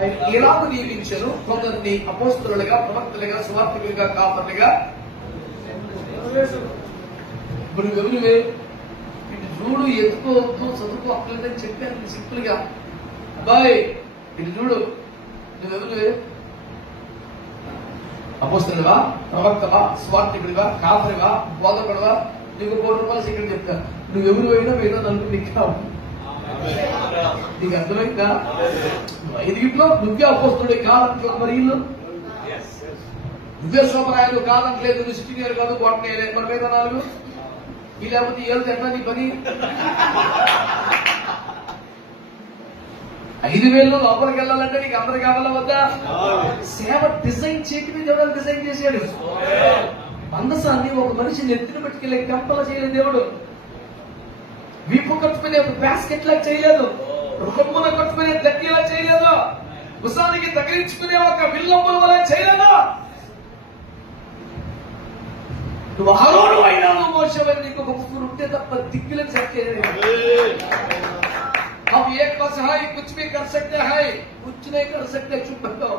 ఆయన ఎలాగ నియమించారు కొందరిని అపోస్తులుగా ప్రవక్తలుగా సువార్థకులుగా కాపర్లుగా. ఇప్పుడు గమనివే ఇటు చూడు ఎత్తుకోవద్దు చదువుకో అక్కర్లేదని చెప్పాను సింపుల్గా అబ్బాయి ఇటు చూడు. నువ్వెవరివే అపోస్తులుగా ప్రవక్తవా స్వార్థకుడివా కాపరివా బోధకుడివా నీకు కోటి రూపాయలు ఇక్కడ చెప్తా నువ్వెవరు అయినా ఏదో నలుగురు నీకు కావు నీకు అర్థమైందా? ఐదుగిట్లో నువ్వే అపోస్తుడే కాదంట్లా మరి వీళ్ళు నువ్వే సోమరాయాలు కాదంటలేదు నువ్వు సిటీనియర్ కాదు వాటిని మరి మీద నాలుగు ఈ లేకపోతే ఏళ్ళు ఎట్లా నీ పని? ఐదు వేలు లోపలికి వెళ్ళాలంటే నీకు అందరు కావాలా వద్దా? సేవ డిజైన్ చేయటమే దేవుడు డిజైన్ చేశాడు? మందసాన్ని ఒక మనిషి నెత్తిన పెట్టుకెళ్ళి కంపల చేయలేదు దేవుడు. వీపు కట్టుకునే ఒక బ్యాస్కెట్ లా చేయలేదు. రొమ్మున కట్టుకునే దట్టిలా చేయలేదు ఉసానికి తగిలించుకునే ఒక విల్లమ్ముల వల్ల చేయలేదు నువ్వు అహరోడు అయినా నువ్వు మోసమని నీకు ఒక ముగ్గురు ఉంటే తప్ప దిక్కులకు సత్యలేదు हम एक बस है कुछ भी कर सकते हैं कुछ नहीं कर सकते चुप रहो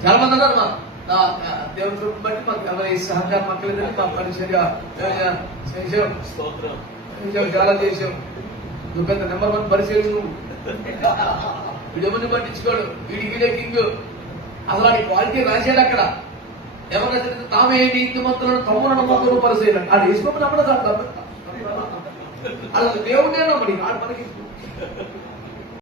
చాలా మంది అన్నారు మా నా నా దేవుని కృపను బట్టి మాకు చాలా చేసాం నువ్వు పెద్ద నెంబర్ వన్ పరిశీలి నువ్వు వీడెవరిని పట్టించుకోడు? వీడికిడే కింగ్. అసలు వాడి క్వాలిటీ రాసేది అక్కడ. ఎవరైనా తెలిస్తే తామే నీతి మంత్రులను తమ్ముడు మంత్రులు పరిచయం అది వేసుకోమని అప్పుడు అసలు దేవుడే నమ్మడి. మనకి